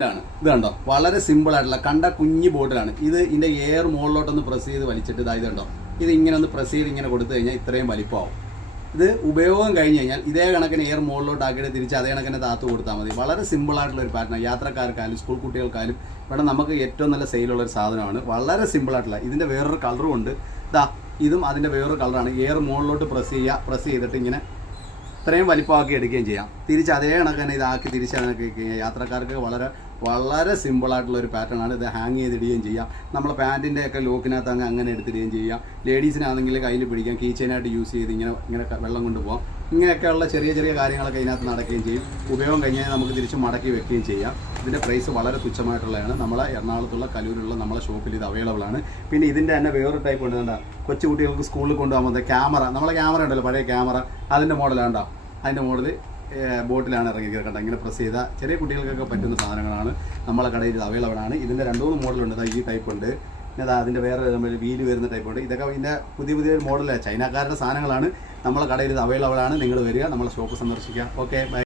ഇത് കണ്ടോ, വളരെ സിമ്പിൾ ആയിട്ടുള്ള കണ്ട കുഞ്ഞു ബോട്ടിലാണ് ഇത്. ഇതിന്റെ എയർ മുകളിലോട്ടൊന്ന് പ്രസ് ചെയ്ത് വലിച്ചിട്ട് ഇതായത് കണ്ടോ, ഇത് ഇങ്ങനെ ഒന്ന് പ്രസ് ചെയ്ത് ഇങ്ങനെ കൊടുത്തു കഴിഞ്ഞാൽ ഇത്രയും വലിപ്പമാവും. ഇത് ഉപയോഗം കഴിഞ്ഞ് കഴിഞ്ഞാൽ ഇതേ കണക്കിന് എയർ മുകളിലോട്ട് ആക്കിയിട്ട് തിരിച്ച് അതേ കണക്കിന് താത്ത് കൊടുത്താൽ മതി. വളരെ സിമ്പിൾ ആയിട്ടുള്ള ഒരു പാറ്റേൺ, യാത്രക്കാർക്കായാലും സ്കൂൾ കുട്ടികൾക്കായാലും ഇവിടെ നമുക്ക് ഏറ്റവും നല്ല സെയിലുള്ള ഒരു സാധനമാണ്. വളരെ സിമ്പിൾ ആയിട്ടുള്ള ഇതിന്റെ വേറൊരു കളറും ഉണ്ട്. ഇതാ ഇതും അതിന്റെ വേറൊരു കളറാണ്. എയർ മുകളിലോട്ട് പ്രസ് ചെയ്തിട്ട് ഇങ്ങനെ ഇത്രയും വലിപ്പമാക്കി എടുക്കുകയും ചെയ്യാം. തിരിച്ച് അതേ കണക്ക് തന്നെ ഇതാക്കി തിരിച്ച് കണക്ക് യാത്രക്കാർക്ക് വളരെ സിമ്പിളായിട്ടുള്ള ഒരു പാറ്റേൺ ആണ്. ഇത് ഹാങ് ചെയ്തിടുകയും ചെയ്യാം. നമ്മളെ പാൻറ്റിൻ്റെ ഒക്കെ ലോക്കിനകത്ത് അങ്ങനെ എടുത്തിടുകയും ചെയ്യാം. ലേഡീസിനാണെങ്കിൽ കയ്യിൽ പിടിക്കാം, കീ ചെയിനായിട്ട് യൂസ് ചെയ്ത് ഇങ്ങനെ വെള്ളം കൊണ്ടുപോകാം. ഇങ്ങനെയൊക്കെയുള്ള ചെറിയ ചെറിയ കാര്യങ്ങളൊക്കെ ഇതിനകത്ത് നടക്കുകയും ചെയ്യും. ഉപയോഗം കഴിഞ്ഞാൽ നമുക്ക് തിരിച്ച് മടക്കി വെക്കുകയും ചെയ്യാം. ഇതിൻ്റെ പ്രൈസ് വളരെ തുച്ഛമായിട്ടുള്ളതാണ്. നമ്മളെ എറണാകുളത്തുള്ള കലൂരിലുള്ള നമ്മളെ ഷോപ്പിൽ ഇത് അവൈലബിൾ ആണ്. പിന്നെ ഇതിൻ്റെ തന്നെ വേറൊരു ടൈപ്പ് ഉണ്ട്. എന്താ, കൊച്ചു കുട്ടികൾക്ക് സ്കൂളിൽ കൊണ്ടുപോകുമ്പോൾ ക്യാമറ, നമ്മളെ ക്യാമറ ഉണ്ടല്ലോ, പഴയ ക്യാമറ, അതിൻ്റെ മോഡലാണ്ടോ, അതിൻ്റെ മോഡൽ ബോട്ടിലാണ് ഇറങ്ങിയത്. കണ്ട, ഇങ്ങനെ പ്രസ് ചെയ്താൽ ചെറിയ കുട്ടികൾക്കൊക്കെ പറ്റുന്ന സാധനങ്ങളാണ് നമ്മളെ കടയിൽ ഇത് അവൈലബിൾ ആണ്. ഇതിൻ്റെ 2-3 മോഡലുണ്ട്. ഈ ടൈപ്പ് ഉണ്ട്, പിന്നെ അതിൻ്റെ വേറെ വീല് വരുന്ന ടൈപ്പ് ഉണ്ട്. ഇതൊക്കെ ഇതിൻ്റെ പുതിയ മോഡലാണ്, ചൈനക്കാരുടെ സാധനങ്ങളാണ്. നമ്മളെ കടയിൽ ഇത് അവൈലബിൾ ആണ്. നിങ്ങൾ വരിക, നമ്മളെ ഷോപ്പ് സന്ദർശിക്കുക. Okay, by.